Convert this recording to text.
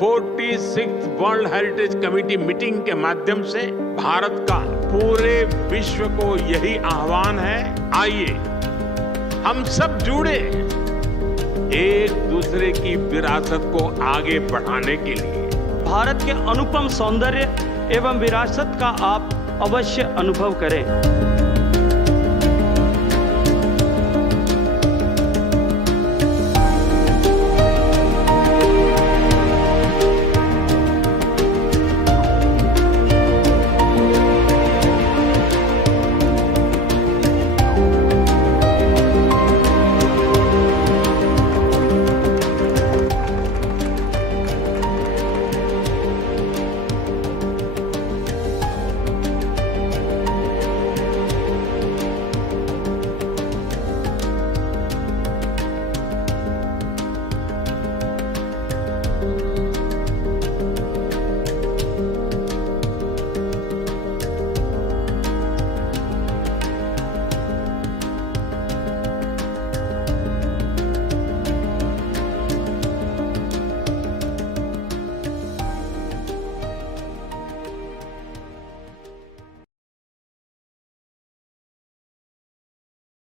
46th world heritage committee meeting के माध्यम से भारत का पूरे विश्व को यही आह्वान है, आइए हम सब जुड़े एक दूसरे की विरासत को आगे बढ़ाने के लिए। भारत के अनुपम सौंदर्य एवं विरासत का आप अवश्य अनुभव करें।